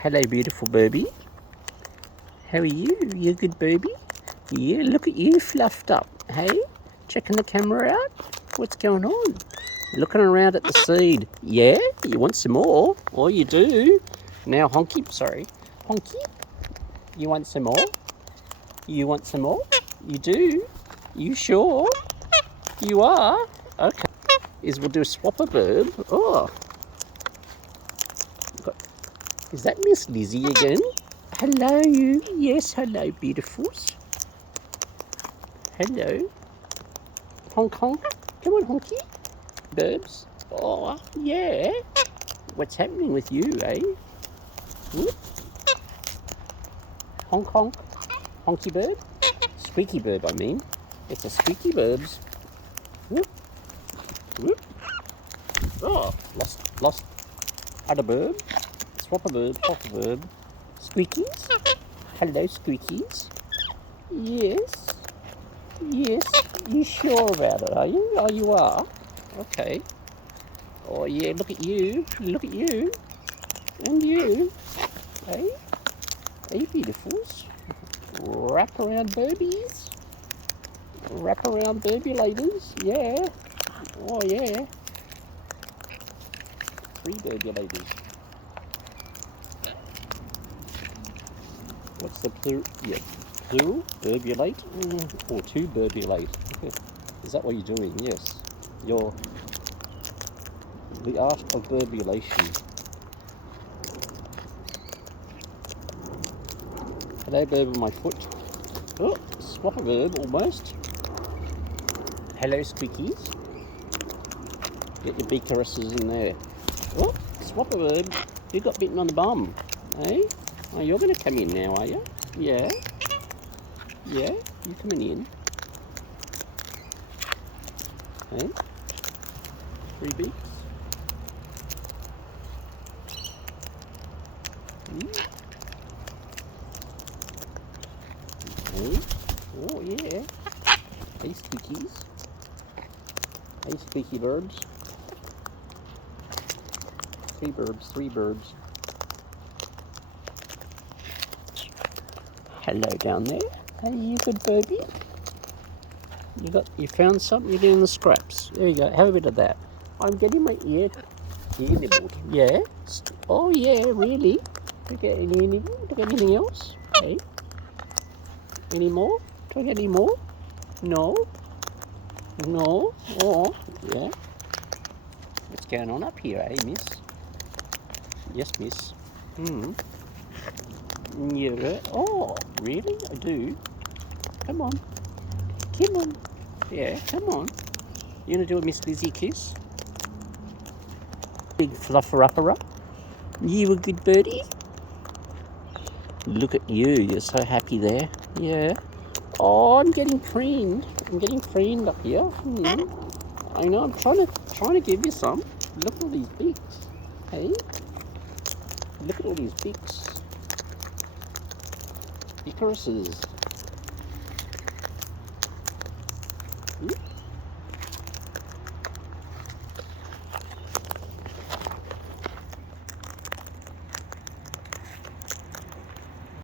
Hello, beautiful Birbie. How are you? You a good Birbie? Yeah, look at you fluffed up. Hey, checking the camera out? What's going on? Looking around at the seed. Yeah, you want some more? Oh, you do. Now, Honky, sorry. Honky, you want some more? You want some more? You do? You sure? You are? Okay. We'll do a swapper Birb. Oh. Is that Miss Lizzie again? Hello, you. Yes, hello, beautifuls. Hello. Honk, honk. Come on, honky. Birbs. Oh, yeah. What's happening with you, eh? Whoop. Honk, honk. Honky Birb. Squeaky Birb, I mean. It's a squeaky Birbs. Whoop. Whoop. Oh, lost. Other Birb. Swapper Birb, hopper Birb. Squeakies. Hello, Squeakies. Yes. Yes. You sure about it, are you? Oh, you are? Okay. Oh, yeah, look at you. Look at you. And you. Hey? Hey, beautifuls. Wrap around Birbies. Wrap around Birbulators. Yeah. Oh, yeah. 3 Birbulators. What's the plural? Yeah. Plural? Birbulate? Or 2 Birbulate? Is that what you're doing? Yes. You're the art of Birbulation. Hello, Birb on my foot. Oh, swap a Birb almost. Hello, Squeakies. Get your big caresses in there. Oh, swap a Birb. You got bitten on the bum. Eh? Oh, you're going to come in now, are you? Yeah. Yeah, you coming in. Hey? 3 beaks. Hey? Oh, yeah. Hey, Squeakies. Hey, Squeaky Birbs. 3 Birbs, 3 Birbs. Hello down there. Hey, you good Birbie? You found something? You're getting the scraps. There you go. Have a bit of that. I'm getting my ear nibbled. Yeah? Oh, yeah, really? Do I get any nibble? Do I get anything else? Hey? Any more? Do I get any more? No? No? Oh, yeah. What's going on up here, eh, miss? Yes, miss. Yeah. Oh, really? I do. Come on. Come on. Yeah, come on. You gonna do a Miss Lizzie kiss? Big fluffer-upper. You a good birdie? Look at you. You're so happy there. Yeah. Oh, I'm getting preened. I'm getting preened up here. I know. I'm trying to give you some. Look at all these beaks. Hey. Look at all these beaks. Icaruses.